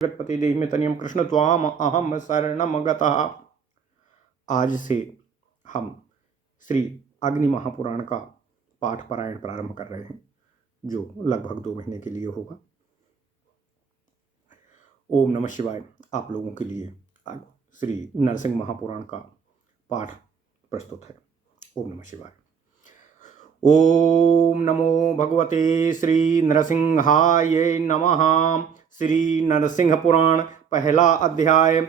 जगत्पति देहि में तनियम कृष्ण त्वाम अहम शरणम गतः। आज से हम श्री अग्नि महापुराण का पाठ पारायण प्रारंभ कर रहे हैं, जो लगभग 2 महीने के लिए होगा। ओम नमः शिवाय। आप लोगों के लिए श्री नरसिंह महापुराण का पाठ प्रस्तुत है। ओम नमः शिवाय। ओम नमो भगवते श्री नरसिंहाय नमः। श्री नरसिंह पुराण पहला अध्याय।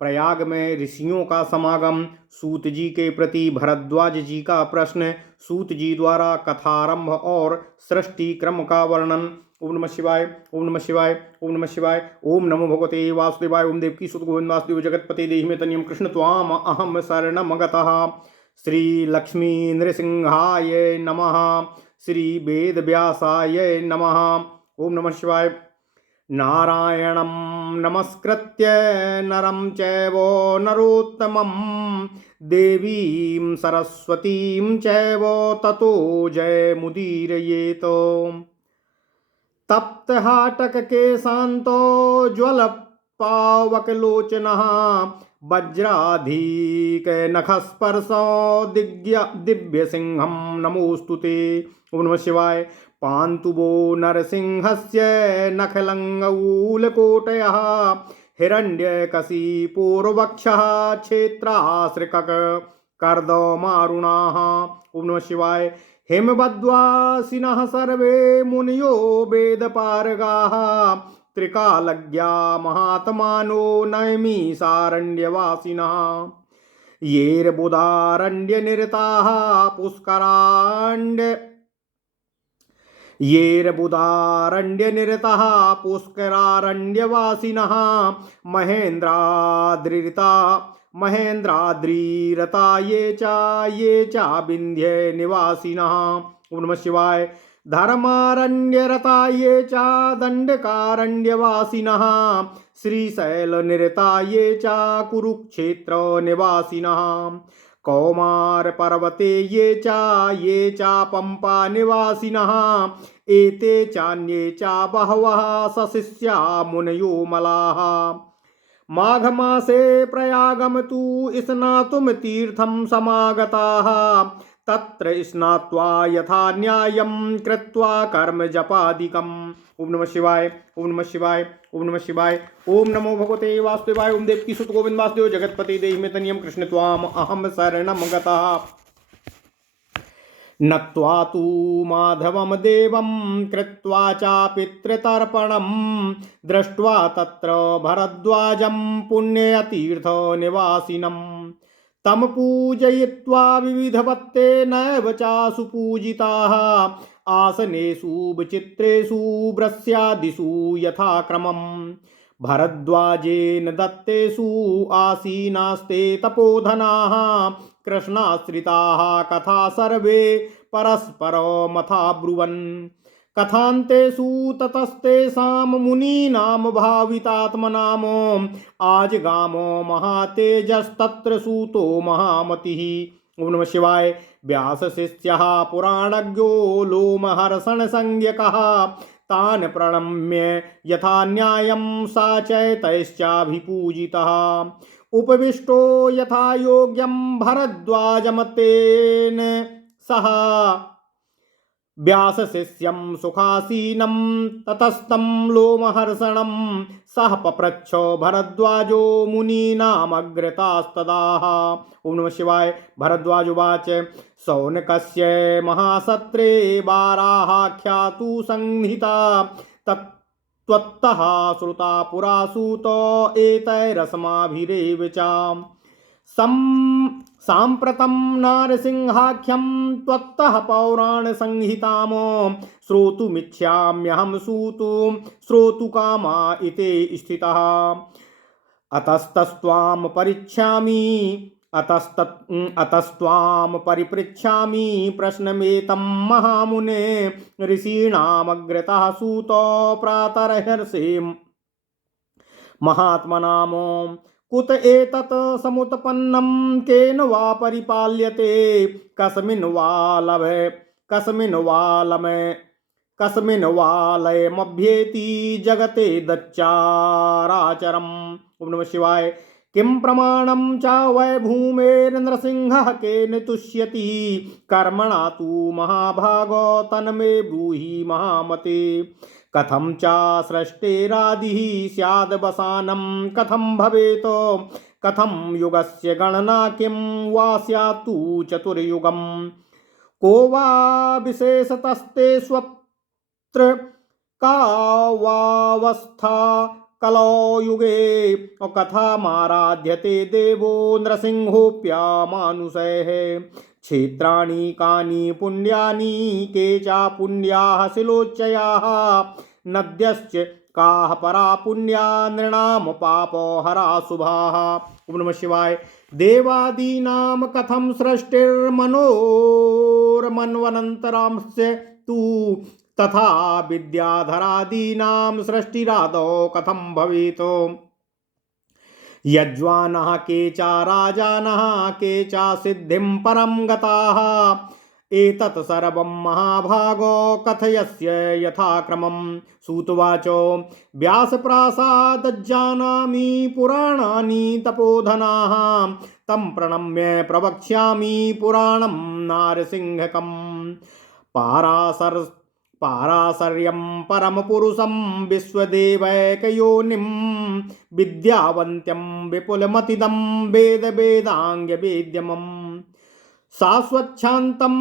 प्रयाग में ऋषियों का समागम। सूत जी के प्रति भरद्वाज जी का प्रश्न। सूत जी द्वारा कथारंभ और सृष्टि क्रम का वर्णन। ओम नमः शिवाय। ओम नमः शिवाय। ओम नमः शिवाय। ओम नमो भगवते वासुदेवाय। ओम देवकी सुत गोविंद वासुदेव जगत्पति देहि में तनियम कृष्ण त्वाम अहम शरणम गतः। श्री लक्ष्मी नृसिंहाय नमः। श्री वेद व्यासाय नमः। ओम नमः शिवाय। नारायणं नमस्कृत्य नरं चैव नरोत्तमं देवीं सरस्वतीं चैव ततो जयमुदीरयेत। तप्तहाटक केशान्तो ज्वलपावकलोचनः वज्राधीक नखस्पर्शो दिव्यसिंहं नमोस्तुते। ओम नमः शिवाय। पान्तुबो नरसिंहस्य नखलङ्गूलकोटयः हिरण्यकशिपूर्वक्षः क्षेत्राश्रिकक कर्दमारुणाः। ओम नमः शिवाय। हिमवद्वासिनः सर्वे मुनयो वेदपारगाः त्रिकालज्ञा महात्मानो नैमिषारण्यवासिनः येर्बुधारण्यनिरताः पुष्करारण्यवासिनः महेन्द्राद्रिरता ये च विन्ध्य निवासिनः। ओम नमः शिवाय। धर्मारण्यरता ये च दंडकारण्यवासिनः श्रीशैलनिरता ये च कुरुक्षेत्र निवासिनः कौमार पर्वते ये च पंपा निवासिनः एते चान्ये च बहवः सशिष्या मुनयो मलाः। माघ मासे प्रयागम तु स्नातुम तीर्थम समागताः तत्र स्नात्वा यथा न्यायं कृत्वा कर्म जपादिकम्। ओम नमः शिवाय। ओम नमः शिवाय। ओम नमः शिवाय। ओम नमो भगवते वासुदेवाय। ओम देवकी सुत गोविंद वासुदेव जगत्पति देहि में तनियम कृष्ण त्वाम अहम शरणम गतः। नत्वा तु माधवं देवं कृत्वा च पितृतर्पणं दृष्ट्वा तत्र भरद्वाजं पुण्यतीर्थनिवासिनं तं पूजयित्वा विविधवत्तेनैव च सुपूजिताः आसनेषु विचित्रेषु वृस्यादिषु यथाक्रमम् भरद्वाजेन दत्तेषु आसीनास्ते तपोधनाः कृष्णाश्रिताः कथा सर्वे परस्परमथा ब्रुवन् कथान्तेषु ततस्तेषां मुनीनां भावितात्मनाम आजगामो महातेजस्तत्र सूतो महामतिः। ओम नमः शिवाय। व्यासशिष्यः पुराणज्ञो लोमहर्षणसंज्ञकः तान् प्रणम्य यथा न्यायं सा चैतैश्चाभिपूजितः उपविष्टो यथा योग्यं भरद्वाजमतेन सह व्यासशिष्यं सुखासीनं ततस्तं लोमहर्षणं सह पप्रच्छ भरद्वाजो मुनीनामग्रतास्तदाः। ओम नमः शिवाय। भरद्वाजुवाच शौनकस्य महासत्रे वाराहाख्यातु संहिता तत्त्वतः श्रुता पुरा सूत एतैरस्माभिरेव च साम्प्रतं नारसिंहाख्यं त्वत्तः पौराणसंहितां श्रोतुमिच्छाम्यहं श्रोतुकामा इति स्थितः अतस्त्वां परिपृच्छामि प्रश्नमेतं महामुने ऋषीणामग्रतः सूत प्रातर्हर्षे महात्मनाम कुत एतत् समुत्पन्नं केन वा परिपाल्यते कस्मिन् वा लमे कस्मिन् वा लयमभ्येति जगते दच्चाराचरम्। ओम नमः शिवाय। किं प्रमाणं च वै भूमेर्नृसिंहः केन तुष्यति कर्मणा तु महाभागो तन्मे ब्रूहि महामते। कथं च सृष्टेरादिः स्याद्वसानं कथं भवेत् कथं युगस्य गणना किं वा स्यात्तु चतुर्युगम्। को वा विशेषतस्ते स्वत्र का वावस्था कलौ युगे कथमाराध्यते देवो नृसिंहोऽप्यमानुषैः। क्षेत्राणि कानि पुण्यानि के च पुण्याः शिलोच्चयाः नद्यश्च काः परा पुण्या नृणां पापहरा शुभाः। ओम नमः शिवाय। देवादीनां कथं सृष्टिर्मनोर्मन्वन्तरांस्य तु तथा विद्याधरादीनां सृष्टिरादौ कथं भवेत्। यज्वानः के च राजानः के च सिद्धिं परं गताः एतत् सर्वं महाभागो कथयस्य यथाक्रमम्। सूतवाच व्यासप्रासादज्जानामि पुराणानि तपोधनाः तं प्रणम्य प्रवक्ष्यामि पुराणं नारसिंहकम्। पाराशर्यं परमपुरुषं विश्वदेवैकयोनिं विद्यावन्त्यं विपुलमतिदं वेदाङ्गवेद्यमम्। शाश्वच्छान्तं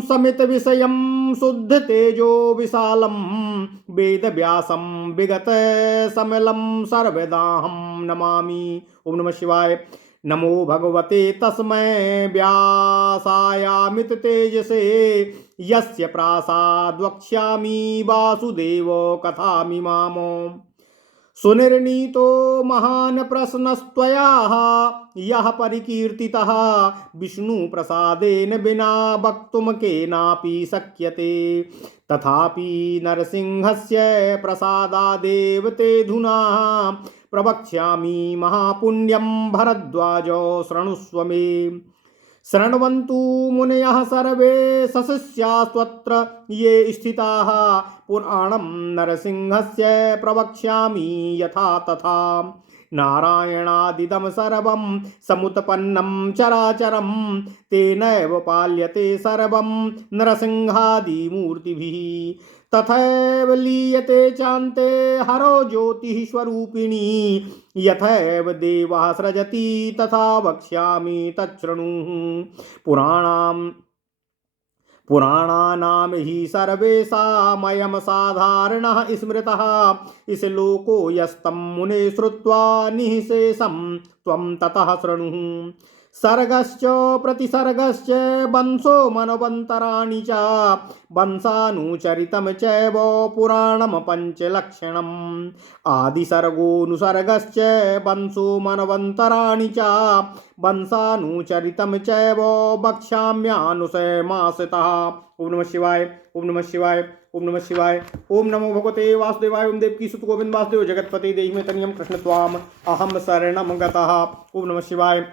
समितविषयं शुद्धतेजो विशालं वेदव्यासं विगतसमलं सर्वदाहं नमामि। ओम नमः शिवाय। नमो भगवते तस्मै व्यासायामित तेजसे यस्य प्रासाद्वक्ष्यामि वासुदेवो कथामिमामो। सुनिर्णीतो महान् प्रश्नस्त्वयाः यः परिकीर्तितः विष्णुप्रसादेन विना वक्तुं केनापि शक्यते। तथापि नरसिंहस्य प्रसादादेव ते धुना प्रवक्ष्यामि महापुण्यं भरद्वाज शृणुष्व मे। शृण्वन्तु मुनयः सर्वे सशिष्यास्त्वत्र ये स्थिताः पुराणं नरसिंहस्य प्रवक्ष्यामि यथा तथा। नारायणादिदं सर्वं समुत्पन्नं चराचरं तेनैव पाल्यते सर्वं नरसिंहादिमूर्तिभिः। तथैव लीयते चान्ते हरो ज्योतिः स्वरूपिणी यथैव देवः सृजति तथा वक्ष्यामि तच्छृणु। पुराणानां हि सर्वेषामयं साधारणः स्मृतः श्लोको यस्तं मुने श्रुत्वा निःशेषं त्वं ततः शृणु। सर्गश्च प्रतिसर्गश्च वंशो मनवन्तराणि च वंशानुचरितं चैव पुराणं पञ्चलक्षणम्। आदिसर्गोऽनुसर्गश्च वंशो मनवन्तराणि च वंशानुचरितं चैव वक्ष्याम्यानुशयमासतः। ओम नमः शिवाय। ओम नमः शिवाय। ओम नमः शिवाय। ओम नमो भगवते वासुदेवाय। ओम देवकी सुत गोविंद वासुदेव जगतपते देहि मे तनियं कृष्ण त्वाम अहम शरणं गतः। ओम नमः शिवाय।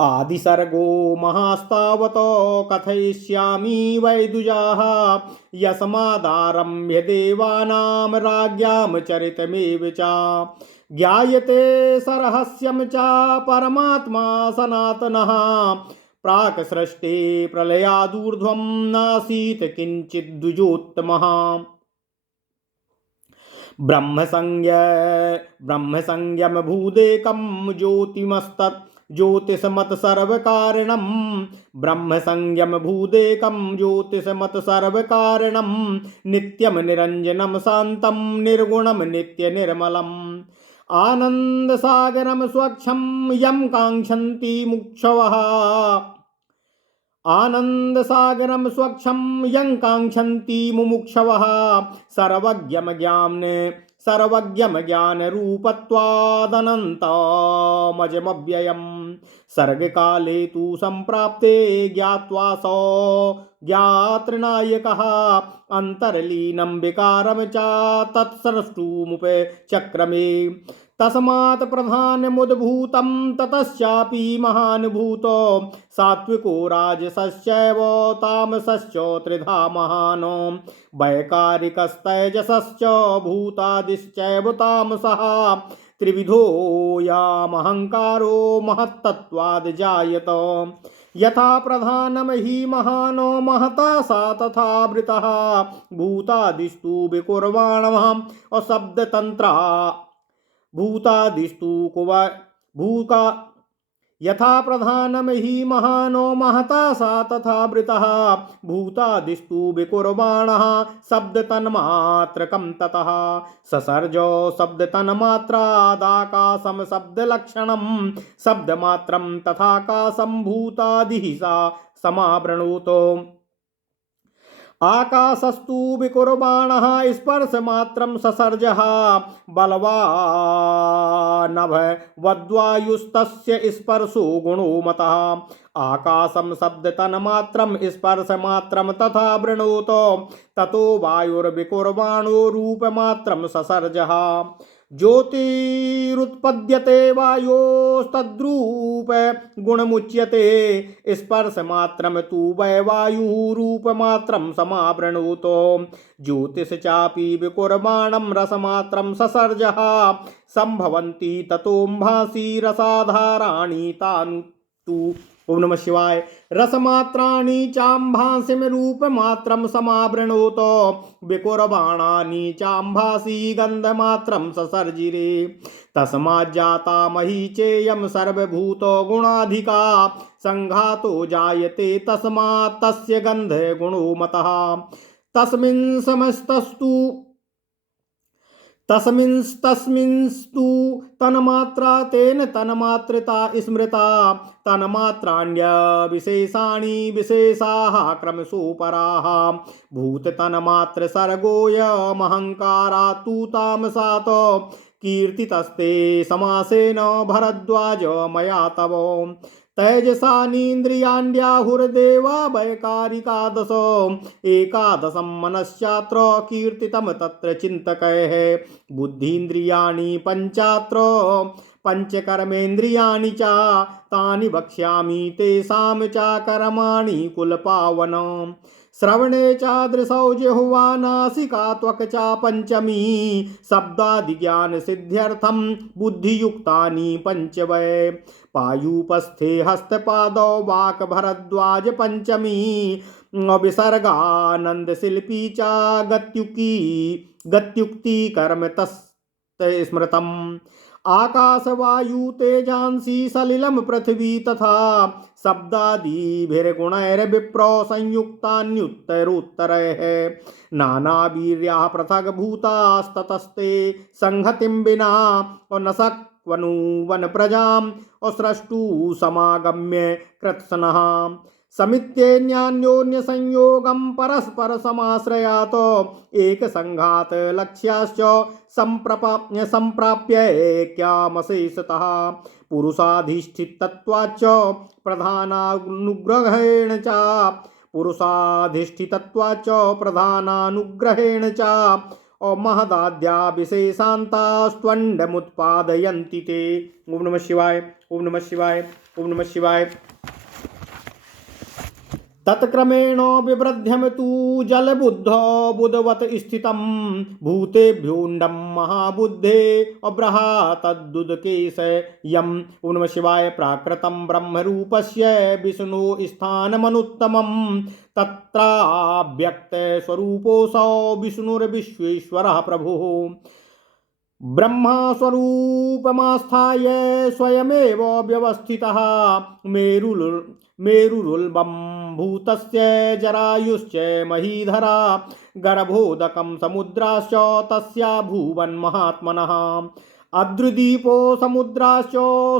आदिसर्गो महास्तावतो कथयिष्यामि वैदुजाः यस्मादारम्भ्य देवानां राज्ञां चरितमेव च। ज्ञायते सरहस्यं च परमात्मा सनातनः प्राक् सृष्टे प्रलयादूर्ध्वं नासीत् किञ्चिद्द्विजोत्तमः। ब्रह्मसंज्ञं भूदेकं ज्योतिषमत्सर्वकारणं ब्रह्मसंज्ञं भूदेकं ज्योतिषमत्सर्वकारणं नित्यं निरञ्जनं शान्तं निर्गुणं नित्यनिर्मलम्। आनन्दसागरं स्वच्छं यं काङ्क्षन्ति मुमुक्षवः आनन्दसागरं स्वच्छं यं काङ्क्षन्ति मुमुक्षवः सर्वज्ञं ज्ञानरूपत्वादनन्तमजमव्ययम्। सर्गकाले तु सम्प्राप्ते ज्ञात्वा सो ज्ञातृनायकः अन्तर्लीनं विकारं च तत्सृष्टुमुपचक्रमे। तस्मात् प्रधानमुद्भूतं ततश्चापि महानुभूतो सात्विको राजसश्चैव तामसश्च त्रिधा महानो वैकारिकस्तैजसश्च भूतादिश्चैव तामसः त्रिविधोऽयमहङ्कारो महत्तत्त्वाद् जायत यथा प्रधानम हि महानो महता सा तथा वृतः भूतादिस्तु विकुर्वाणः अशब्दतन्त्रा भूतादिस्तु भूका यथा प्रधानम हि महानो महता सा तथा वृतः भूतादिस्तु विकुर्वाणः शब्दतन्मात्रकं ततः ससर्जो शब्दतन्मात्रादाकाशं शब्दलक्षणं शब्दमात्रं तथाकाशं भूतादिः सा समावृणोतो आकाशस्तु विकुर्वाणः स्पर्शमात्रं ससर्जः बलवानभ वद्वायुस्तस्य स्पर्शो गुणो मतः आकाशं शब्दतन्मात्रं स्पर्शमात्रं तथा वृणोत ततो वायुर्विकुर्वाणो रूपमात्रं ससर्जः ज्योतिरुत्पद्यते वायोस्तद्रूप गुणमुच्यते स्पर्शमात्रं तु वै वायुः रूपमात्रं समावृणोतो ज्योतिष चापि विकुर्वाणं रसमात्रं ससर्जः सम्भवन्ति ततोऽम्भासि रसाधाराणि तानु तु ओम नमः शिवाय रसमात्राणि चाम्भासिं रूपमात्रं समावृणोत विकुर्वाणानि चाम्भासि गन्धमात्रं ससर्जिरे तस्माज्जाता मही चेयं सर्वभूतो गुणाधिका संघातो जायते तस्मात् तस्य गन्ध गुणो मतः तस्मिन् समस्तस्तु तस्मिंस्तु तन्मात्रा तेन तन्मात्रिता स्मृता तन्मात्राण्य विशेषाणि विशेषाः क्रमशोपराः भूततन्मात्र सर्गोऽयमहङ्कारा तु तामसात् कीर्तितस्ते समासेन भरद्वाज मया तव तैजसानीन्द्रियाण्ड्याहुर्देवा वैकारिकादश एकादशं मनश्चात्र कीर्तितं तत्र चिन्तकैः बुद्धीन्द्रियाणि पञ्चात्र पञ्चकर्मेन्द्रियाणि च तानि वक्ष्यामि तेषां च कर्माणि कुलपावन श्रवणे चादृशौ जिह्वा नासिका त्वक् च पञ्चमी शब्दादिज्ञान सिद्ध्यर्थं बुद्धियुक्तानि पञ्च वै पायूपस्थे हस्तपादौ वाक् भरद्वाज पञ्चमी विसर्गानंद शिल्पी च गत्युक्ति कर्म तस्त स्मृतम् आकाश वायु तेजांसी सलिलम पृथ्वी तथा शब्दादिभिर्गुणैर्विप्रो संयुक्तान्युत्तरोत्तरैः नानावीर्याः पृथग् भूतास्ततस्ते संहतिं विना न शक्नुवन् प्रजाम् असृष्टु समागम्य कृत्स्नः समित्येन्यान्योन्य संयोगं परस्पर समाश्रयात् एक संघात लक्ष्याश्च संप्राप्य ऐक्यामशेषतः पुरुषाधिष्ठितत्वाच्च प्रधानानुग्रहेण च महदाद्या विशेषान्तास्त्वण्डमुत्पादयन्ति ते। ओम नमः शिवाय ओम नमः शिवाय ओम नमः शिवाय। तत्क्रमेण बिभ्रद्यम तु जलबुद्ध बुधवत स्थितं भूतेभ्योऽण्डं महाबुद्धे अब्रहा तद्दुदकेशयम्। ओम नमः शिवाय। प्राकृतं ब्रह्मरूपस्य विष्णु स्थानमनुत्तमं तत्राव्यक्त स्वरूपोऽसौ विष्णुर्विश्वेश्वरः प्रभुः ब्रह्मा स्वरूपमास्थाय स्वयमेव व्यवस्थितः मेरुरुल्बं भूतस्य जरायुश्च महीधरा गर्भोदकं समुद्राश्च तस्या भुवन् महात्मनः अद्रुदीपो समुद्राश्च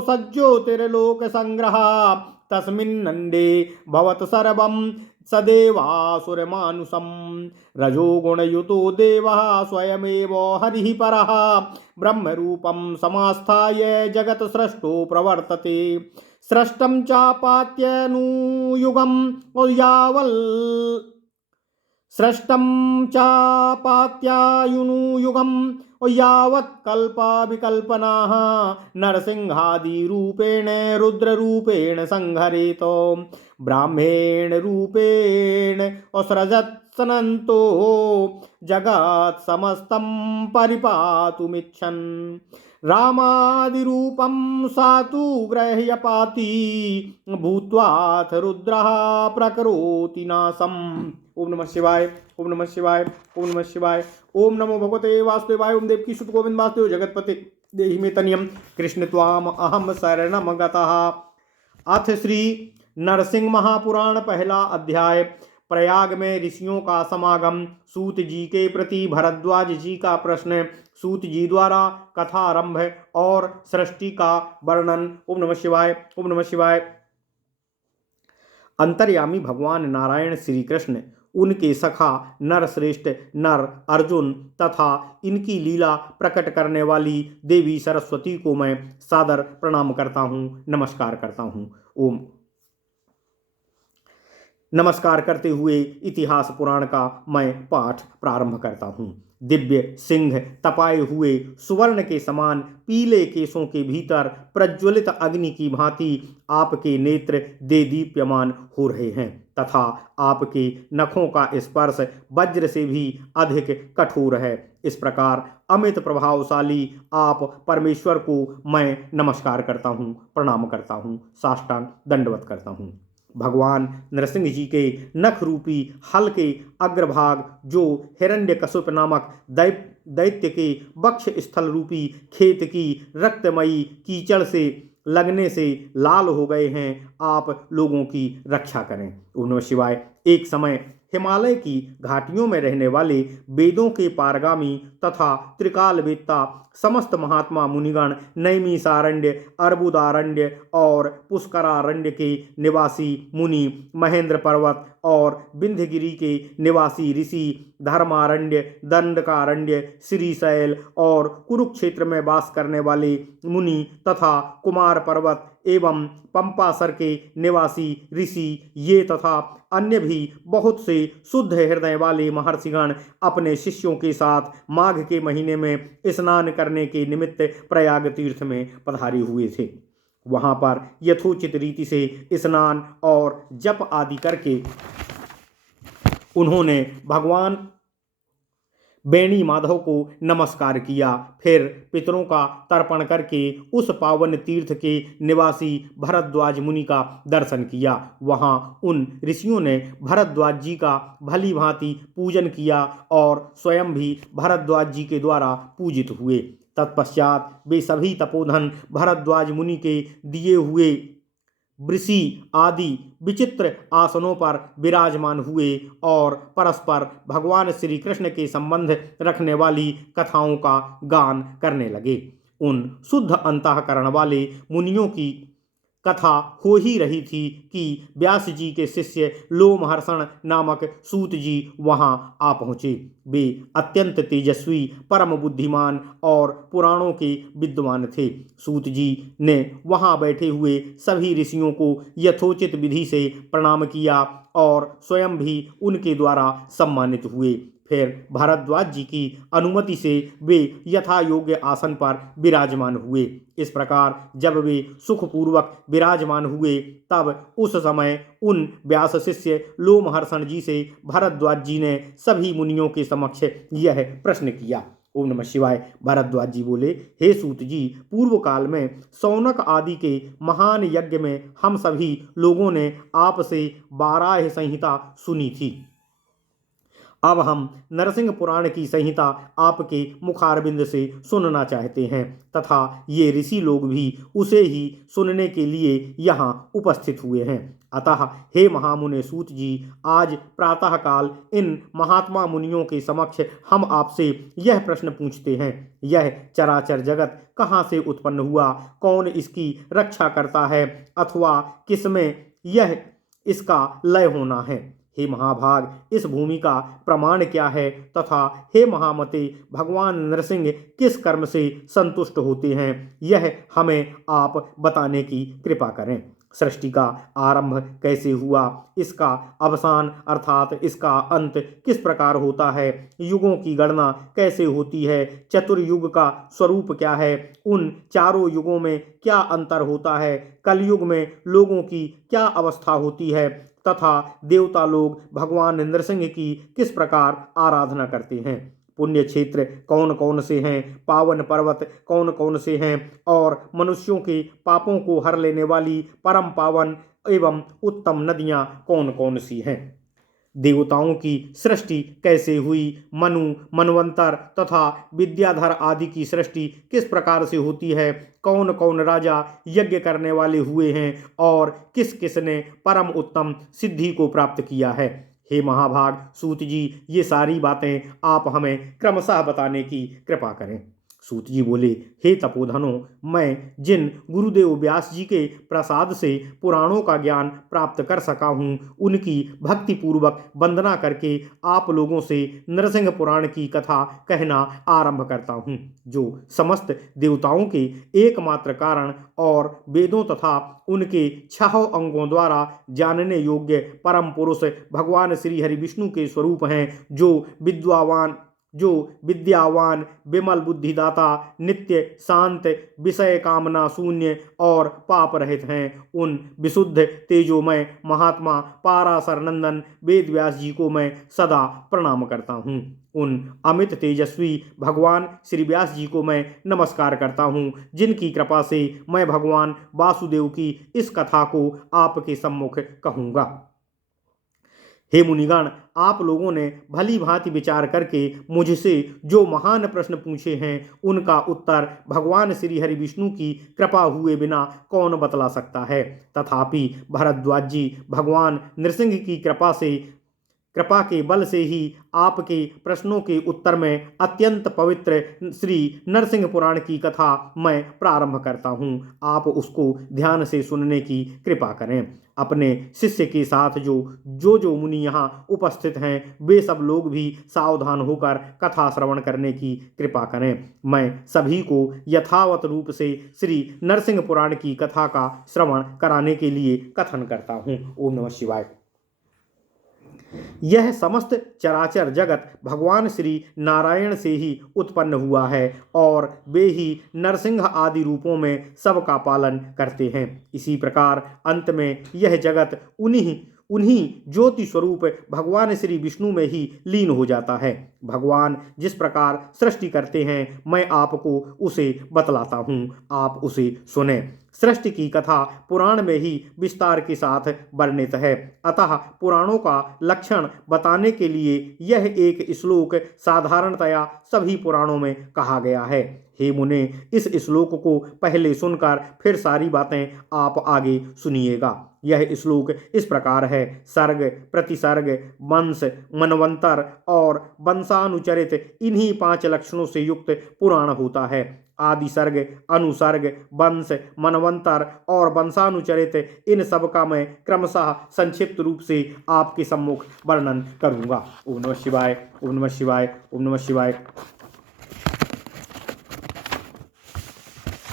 सज्ज्योतिर्लोकसंग्रहः तस्मिन्नण्डे भवत् सर्वं सदेवासुरमानुषं रजोगुणयुतो देवः स्वयमेव हरिः परः ब्रह्मरूपं समास्थाय जगत् सृष्टो प्रवर्तते सृष्टं चापात्यनुयुगं यावल् सृष्टं चापात्यायुनुयुगं और यावत् कल्पा विकल्पनाः नरसिंहादि रूपेण रुद्र रूपेण संहरेतो ब्राह्मेण रूपेण असृजत् सनन्तो जगत् समस्तं परिपातुमिच्छन् रामादिरूपं सातु ग्रह्य पाति भूत्वाथ रुद्रः प्रकरोति नाशम्। ओम नमः शिवाय, ओम नमः शिवाय, ओम नमः शिवाय। ओम नमो भगवते वासुदेवाय। ओम देवकी सुत गोविंद वासुदेव जगतपते देहि मे तनियम कृष्ण त्वाम अहम शरणम गतः। अथ श्री नरसिंह महापुराण पहला अध्याय। प्रयाग में ऋषियों का समागम। सूत जी के प्रति भरद्वाज जी का प्रश्न। सूत जी द्वारा कथारंभ और सृष्टि का वर्णन। ओम नमः शिवाय, ओम नमः शिवाय। अंतर्यामी भगवान नारायण श्री कृष्ण, उनके सखा नरश्रेष्ठ नर अर्जुन तथा इनकी लीला प्रकट करने वाली देवी सरस्वती को मैं सादर प्रणाम करता हूँ, नमस्कार करता हूँ। ओम नमस्कार करते हुए इतिहास पुराण का मैं पाठ प्रारंभ करता हूँ। दिव्य सिंह तपाए हुए सुवर्ण के समान पीले केशों के भीतर प्रज्वलित अग्नि की भांति आपके नेत्र दे दीप्यमान हो रहे हैं तथा आपके नखों का स्पर्श वज्र से भी अधिक कठोर है। इस प्रकार अमित प्रभावशाली आप परमेश्वर को मैं नमस्कार करता हूँ, प्रणाम करता हूँ, साष्टांग दंडवत करता हूँ। भगवान नरसिंह जी के नख रूपी हल के अग्रभाग जो हिरण्यकशिप नामक दैत्य के वक्ष स्थल रूपी खेत की रक्तमयी कीचड़ से लगने से लाल हो गए हैं, आप लोगों की रक्षा करें। ओम नमः शिवाय। एक समय हिमालय की घाटियों में रहने वाले वेदों के पारगामी तथा त्रिकालवेत्ता समस्त महात्मा मुनिगण नैमिषारण्य, अर्बुदारण्य और पुष्करारण्य के निवासी मुनि, महेंद्र पर्वत और विंध्यगिरि के निवासी ऋषि, धर्मारण्य, दंडकारण्य, श्रीशैल और कुरुक्षेत्र में वास करने वाले मुनि तथा कुमार पर्वत एवं पंपासर के निवासी ऋषि, ये तथा अन्य भी बहुत से शुद्ध हृदय वाले महर्षिगण अपने शिष्यों के साथ माघ के महीने में स्नान करने के निमित्त प्रयाग तीर्थ में पधारे हुए थे। वहां पर यथोचित रीति से स्नान और जप आदि करके उन्होंने भगवान बेणी माधव को नमस्कार किया। फिर पितरों का तर्पण करके उस पावन तीर्थ के निवासी भरद्वाज मुनि का दर्शन किया। वहां उन ऋषियों ने भरद्वाज जी का भली भांति पूजन किया और स्वयं भी भरद्वाज जी के द्वारा पूजित हुए। तत्पश्चात वे सभी तपोधन भरद्वाज मुनि के दिए हुए वृषि आदि विचित्र आसनों पर विराजमान हुए और परस्पर भगवान श्री कृष्ण के संबंध रखने वाली कथाओं का गान करने लगे। उन शुद्ध अंतःकरण वाले मुनियों की कथा हो ही रही थी कि व्यास जी के शिष्य लोमहर्षण नामक सूत जी वहां आ पहुँचे। वे अत्यंत तेजस्वी, परम बुद्धिमान और पुराणों के विद्वान थे। सूत जी ने वहां बैठे हुए सभी ऋषियों को यथोचित विधि से प्रणाम किया और स्वयं भी उनके द्वारा सम्मानित हुए। फिर भरद्वाज जी की अनुमति से वे यथा योग्य आसन पर विराजमान हुए। इस प्रकार जब वे सुखपूर्वक विराजमान हुए तब उस समय उन व्यास शिष्य लोमहर्षण जी से भरद्वाज जी ने सभी मुनियों के समक्ष यह प्रश्न किया। ओम नमः शिवाय। भरद्वाज जी बोले, हे सूत जी, पूर्व काल में शौनक आदि के महान यज्ञ में हम सभी लोगों ने आपसे बाराह संहिता सुनी थी। अब हम नरसिंह पुराण की संहिता आपके मुखारबिंद से सुनना चाहते हैं तथा ये ऋषि लोग भी उसे ही सुनने के लिए यहाँ उपस्थित हुए हैं। अतः हे महामुने सूत जी, आज प्रातःकाल इन महात्मा मुनियों के समक्ष हम आपसे यह प्रश्न पूछते हैं, यह चराचर जगत कहाँ से उत्पन्न हुआ, कौन इसकी रक्षा करता है अथवा किसमें यह इसका लय होना है। हे महाभाग, इस भूमि का प्रमाण क्या है तथा हे महामते, भगवान नरसिंह किस कर्म से संतुष्ट होते हैं, यह हमें आप बताने की कृपा करें। सृष्टि का आरंभ कैसे हुआ, इसका अवसान अर्थात इसका अंत किस प्रकार होता है, युगों की गणना कैसे होती है, चतुर्युग का स्वरूप क्या है, उन चारों युगों में क्या अंतर होता है, कलयुग में लोगों की क्या अवस्था होती है तथा देवता लोग भगवान नृसिंह की किस प्रकार आराधना करते हैं, पुण्य क्षेत्र कौन कौन से हैं, पावन पर्वत कौन कौन से हैं और मनुष्यों के पापों को हर लेने वाली परम पावन एवं उत्तम नदियां कौन कौन सी हैं, देवताओं की सृष्टि कैसे हुई, मनु मनवंतर तथा विद्याधर आदि की सृष्टि किस प्रकार से होती है, कौन कौन राजा यज्ञ करने वाले हुए हैं और किस किस ने परम उत्तम सिद्धि को प्राप्त किया है। हे महाभाग सूत जी, ये सारी बातें आप हमें क्रमशः बताने की कृपा करें। सूत जी बोले, हे तपोधनों, मैं जिन गुरुदेव व्यास जी के प्रसाद से पुराणों का ज्ञान प्राप्त कर सका हूँ, उनकी भक्ति पूर्वक वंदना करके आप लोगों से नरसिंह पुराण की कथा कहना आरंभ करता हूँ, जो समस्त देवताओं के एकमात्र कारण और वेदों तथा उनके 6 अंगों द्वारा जानने योग्य परम पुरुष भगवान श्री हरि विष्णु के स्वरूप हैं, जो विद्यावान विमल बुद्धिदाता नित्य शांत विषय कामना शून्य और पाप रहित हैं, उन विशुद्ध तेजोमय महात्मा पाराशर नंदन वेद व्यास जी को मैं सदा प्रणाम करता हूँ। उन अमित तेजस्वी भगवान श्री व्यास जी को मैं नमस्कार करता हूँ, जिनकी कृपा से मैं भगवान वासुदेव की इस कथा को आपके सम्मुख कहूँगा। हे मुनिगण, आप लोगों ने भली भांति विचार करके मुझसे जो महान प्रश्न पूछे हैं, उनका उत्तर भगवान श्री हरि विष्णु की कृपा हुए बिना कौन बतला सकता है। तथापि भरद्वाज जी, भगवान नृसिंह की कृपा के बल से ही आपके प्रश्नों के उत्तर में अत्यंत पवित्र श्री नरसिंह पुराण की कथा मैं प्रारंभ करता हूँ। आप उसको ध्यान से सुनने की कृपा करें। अपने शिष्य के साथ जो मुनि यहाँ उपस्थित हैं, वे सब लोग भी सावधान होकर कथा श्रवण करने की कृपा करें। मैं सभी को यथावत रूप से श्री नरसिंह पुराण की कथा का श्रवण कराने के लिए कथन करता हूँ। ओम नमः शिवाय। यह समस्त चराचर जगत भगवान श्री नारायण से ही उत्पन्न हुआ है और वे ही नरसिंह आदि रूपों में सबका पालन करते हैं। इसी प्रकार अंत में यह जगत उन्हीं ज्योति स्वरूप भगवान श्री विष्णु में ही लीन हो जाता है। भगवान जिस प्रकार सृष्टि करते हैं, मैं आपको उसे बतलाता हूँ, आप उसे सुने। सृष्टि की कथा पुराण में ही विस्तार के साथ वर्णित है, अतः पुराणों का लक्षण बताने के लिए यह एक श्लोक साधारणतया सभी पुराणों में कहा गया है। हे मुने, इस श्लोक को पहले सुनकर फिर सारी बातें आप आगे सुनिएगा। यह श्लोक इस प्रकार है। सर्ग प्रतिसर्ग वंश मनवंतर और वंशानुचरित इन्हीं 5 लक्षणों से युक्त पुराण होता है। आदि सर्ग अनुसर्ग वंश मनवंतर और वंशानुचरित इन सब का मैं क्रमशः संक्षिप्त रूप से आपके सम्मुख वर्णन करूंगा। ओम नमः शिवाय, ओम नमः शिवाय, ओम नमः शिवाय।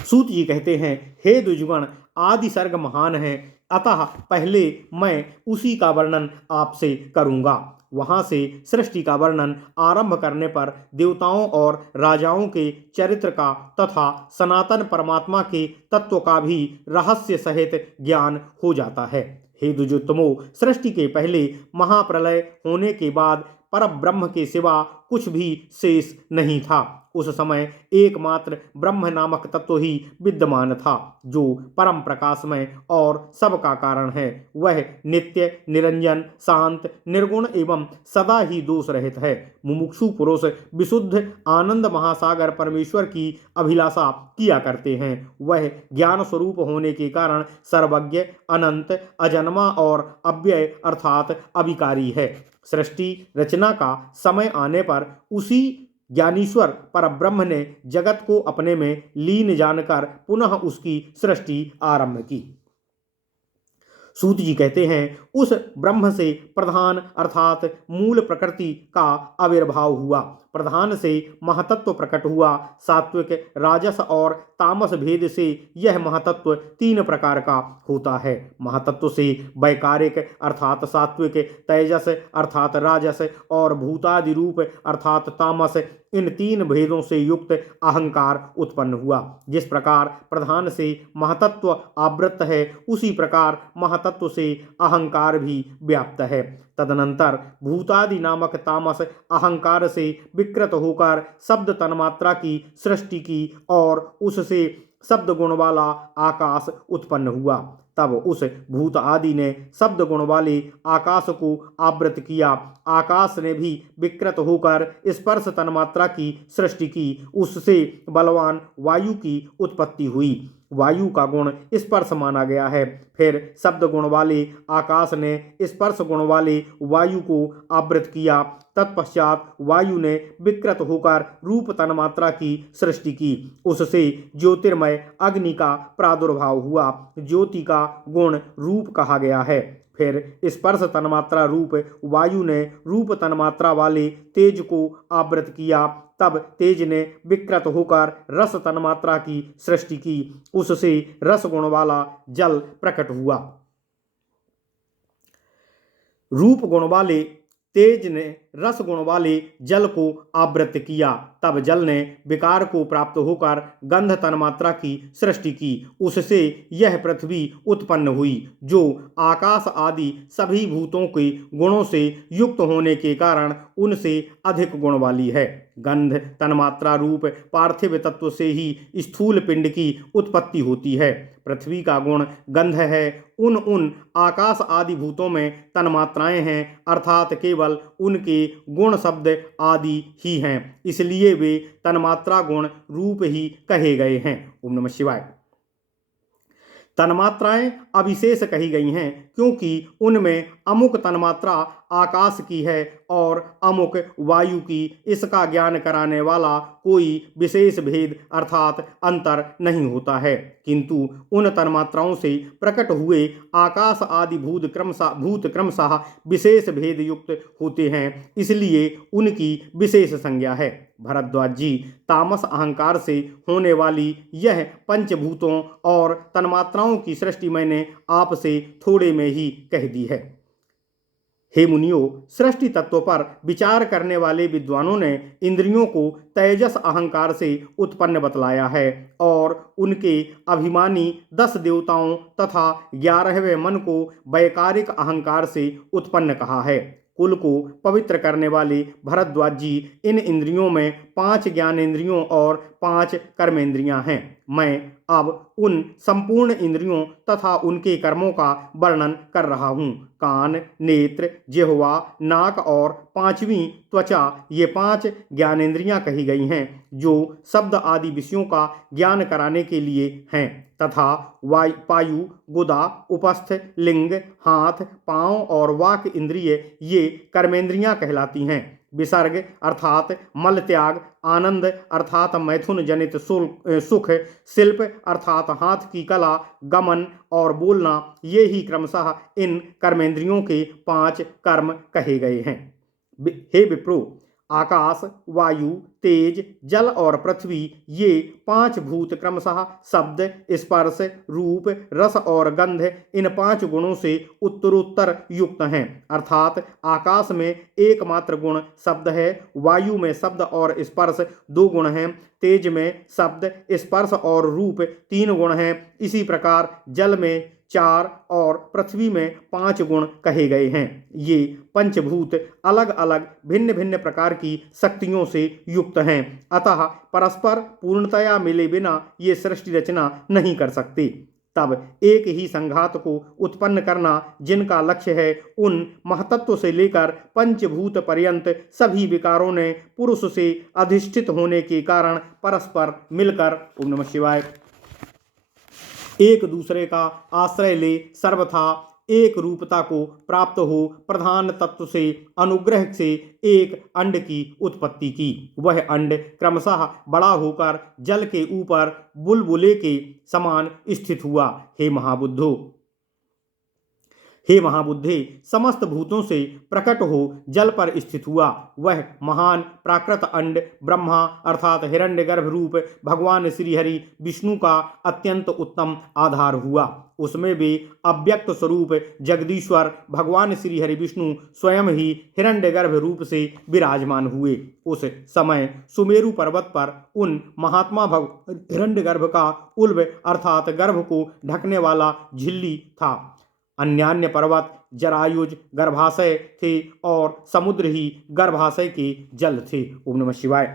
सूत जी कहते हैं, हे द्विजगण, आदि सर्ग महान है, अतः पहले मैं उसी का वर्णन आपसे करूंगा। वहां से सृष्टि का वर्णन आरंभ करने पर देवताओं और राजाओं के चरित्र का तथा सनातन परमात्मा के तत्व का भी रहस्य सहित ज्ञान हो जाता है। हे द्विजोत्तमो, सृष्टि के पहले महाप्रलय होने के बाद परब्रह्म के सिवा कुछ भी शेष नहीं था। उस समय एकमात्र ब्रह्म नामक तत्व ही विद्यमान था, जो परम प्रकाशमय और सबका कारण है। वह नित्य निरंजन शांत निर्गुण एवं सदा ही दोष रहित है। मुमुक्षु पुरुष विशुद्ध आनंद महासागर परमेश्वर की अभिलाषा किया करते हैं। वह ज्ञान स्वरूप होने के कारण सर्वज्ञ अनंत अजन्मा और अव्यय अर्थात अविकारी है। सृष्टि रचना का समय आने पर उसी ज्ञानीश्वर परब्रह्म ने जगत को अपने में लीन जानकर पुनः उसकी सृष्टि आरंभ की। सूत जी कहते हैं, उस ब्रह्म से प्रधान अर्थात मूल प्रकृति का आविर्भाव हुआ। प्रधान से महातत्व प्रकट हुआ। सात्विक, राजस और तामस भेद से यह महातत्व 3 प्रकार का होता है। महातत्व से वैकारिक अर्थात सात्विक, तेजस अर्थात राजस और भूतादि रूप अर्थात तामस, इन 3 भेदों से युक्त अहंकार उत्पन्न हुआ। जिस प्रकार प्रधान से महतत्व आवृत है, उसी प्रकार महतत्व से अहंकार भी व्याप्त है। तदनंतर भूतादि नामक तामस अहंकार से विकृत होकर शब्द तन्मात्रा की सृष्टि की और उससे शब्द गुण वाला आकाश उत्पन्न हुआ। तब उस भूत आदि ने शब्द गुण वाले आकाश को आवृत किया। आकाश ने भी विकृत होकर स्पर्श तन्मात्रा की सृष्टि की। उससे बलवान वायु की उत्पत्ति हुई। वायु का गुण स्पर्श माना गया है। फिर शब्द गुण वाले आकाश ने स्पर्श गुण वाले वायु को आवृत किया। तत्पश्चात वायु ने विकृत होकर रूप तन्मात्रा की सृष्टि की। उससे ज्योतिर्मय अग्नि का प्रादुर्भाव हुआ। ज्योति का गुण रूप कहा गया है। फिर स्पर्श तन्मात्रा रूप वायु ने रूप तन्मात्रा वाले तेज को आवृत किया। तब तेज ने विकृत होकर रस तन्मात्रा की सृष्टि की। उससे रस गुण वाला जल प्रकट हुआ। रूप गुण वाले तेज ने रस गुण वाले जल को आवृत किया। तब जल ने विकार को प्राप्त होकर गंध तन्मात्रा की सृष्टि की। उससे यह पृथ्वी उत्पन्न हुई, जो आकाश आदि सभी भूतों के गुणों से युक्त होने के कारण उनसे अधिक गुण वाली है। गंध तन्मात्रा रूप पार्थिव तत्व से ही स्थूल पिंड की उत्पत्ति होती है। पृथ्वी का गुण गंध है। उन आकाश आदि भूतों में तन्मात्राएं हैं, अर्थात केवल उनके गुण शब्द आदि ही हैं। इसलिए वे तन्मात्रा गुण रूप ही कहे गए हैं। ओम नमः शिवाय। तन्मात्राएं अविशेष कही गई हैं, क्योंकि उनमें अमुक तन्मात्रा आकाश की है और अमुक वायु की। इसका ज्ञान कराने वाला कोई विशेष भेद अर्थात अंतर नहीं होता है, किंतु उन तन्मात्राओं से प्रकट हुए आकाश आदि भूत क्रमशः विशेष भेद युक्त होते हैं, इसलिए उनकी विशेष संज्ञा है। भरद्वाज जी, तामस अहंकार से होने वाली यह पंचभूतों और तन्मात्राओं की सृष्टि मैंने आपसे थोड़े में ही कह दी है। हे मुनियों, सृष्टि तत्व पर विचार करने वाले विद्वानों ने इंद्रियों को तेजस अहंकार से उत्पन्न बतलाया है और उनके अभिमानी 10 देवताओं तथा 11वें मन को वैकारिक अहंकार से उत्पन्न कहा है। कुल को पवित्र करने वाले भरद्वाज जी, इन इंद्रियों में 5 ज्ञानेंद्रियों और 5 कर्मेंद्रियां हैं। मैं अब उन संपूर्ण इंद्रियों तथा उनके कर्मों का वर्णन कर रहा हूँ। कान, नेत्र, जिह्वा, नाक और 5वीं त्वचा, ये 5 ज्ञानेंद्रियां कही गई हैं, जो शब्द आदि विषयों का ज्ञान कराने के लिए हैं, तथा पायु, गुदा, उपस्थ, लिंग, हाथ, पांव और वाक इंद्रिय ये कर्मेंद्रियां कहलाती हैं। विसर्ग अर्थात मल त्याग, आनंद अर्थात मैथुन जनित सुख, शिल्प अर्थात हाथ की कला, गमन और बोलना, ये ही क्रमशः इन कर्मेंद्रियों के 5 कर्म कहे गए हैं। हे विप्रो, आकाश, वायु, तेज, जल और पृथ्वी, ये 5 भूत क्रमशः शब्द, स्पर्श, रूप, रस और गंध, इन 5 गुणों से उत्तरोत्तर युक्त हैं। अर्थात आकाश में एकमात्र गुण शब्द है, वायु में शब्द और स्पर्श 2 गुण हैं, तेज में शब्द, स्पर्श और रूप 3 गुण हैं। इसी प्रकार जल में 4 और पृथ्वी में 5 गुण कहे गए हैं। ये पंचभूत अलग अलग भिन्न भिन्न प्रकार की शक्तियों से युक्त हैं, अतः परस्पर पूर्णतया मिले बिना ये सृष्टि रचना नहीं कर सकते। तब एक ही संघात को उत्पन्न करना जिनका लक्ष्य है, उन महतत्व से लेकर पंचभूत पर्यंत सभी विकारों ने पुरुष से अधिष्ठित होने के कारण परस्पर मिलकर, ओम नमः शिवाय, एक दूसरे का आश्रय ले सर्वथा एक रूपता को प्राप्त हो प्रधान तत्व से अनुग्रह से एक अंड की उत्पत्ति की। वह अंड क्रमशः बड़ा होकर जल के ऊपर बुलबुले के समान स्थित हुआ। हे महाबुद्धो, हे महाबुद्धे, समस्त भूतों से प्रकट हो जल पर स्थित हुआ वह महान प्राकृत अंड ब्रह्मा अर्थात हिरण्यगर्भ रूप भगवान श्री हरि विष्णु का अत्यंत उत्तम आधार हुआ। उसमें भी अव्यक्त स्वरूप जगदीश्वर भगवान श्री हरि विष्णु स्वयं ही हिरण्यगर्भ रूप से विराजमान हुए। उस समय सुमेरु पर्वत पर उन महात्मा हिरण्यगर्भ का उल्ब अर्थात गर्भ को ढकने वाला झिल्ली था। अन्यान्य पर्वत जरायुज गर्भाशय थे और समुद्र ही गर्भाशय के जल थे। ओम नमः शिवाय।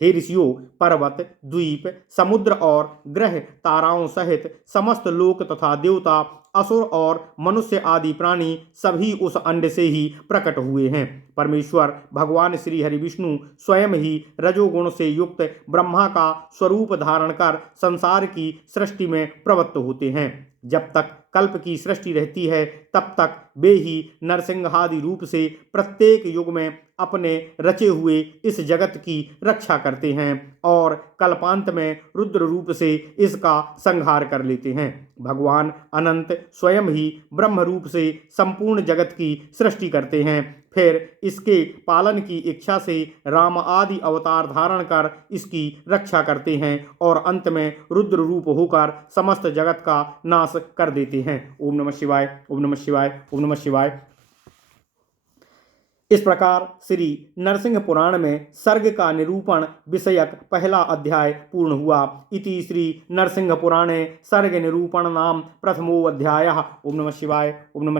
हे ऋषियों, पर्वत द्वीप समुद्र और ग्रह ताराओं सहित समस्त लोक तथा देवता असुर और मनुष्य आदि प्राणी सभी उस अंड से ही प्रकट हुए हैं। परमेश्वर भगवान श्री हरि विष्णु स्वयं ही रजोगुण से युक्त ब्रह्मा का स्वरूप धारण कर संसार की सृष्टि में प्रवृत्त होते हैं। जब तक कल्प की सृष्टि रहती है तब तक वे ही नरसिंहादि रूप से प्रत्येक युग में अपने रचे हुए इस जगत की रक्षा करते हैं और कल्पांत में रुद्र रूप से इसका संहार कर लेते हैं। भगवान अनंत स्वयं ही ब्रह्म रूप से संपूर्ण जगत की सृष्टि करते हैं, फिर इसके पालन की इच्छा से राम आदि अवतार धारण कर इसकी रक्षा करते हैं और अंत में रुद्र रूप होकर समस्त जगत का नाश कर देते हैं। ओम नमः शिवाय, ओम नमः शिवाय, ओम नमः शिवाय। इस प्रकार श्री नरसिंह पुराण में सर्ग का निरूपण विषयक पहला अध्याय पूर्ण हुआ। इति श्री नरसिंह पुराणे सर्ग निरूपण नाम प्रथमो अध्यायः। ओम नमः शिवाय, ओम नमः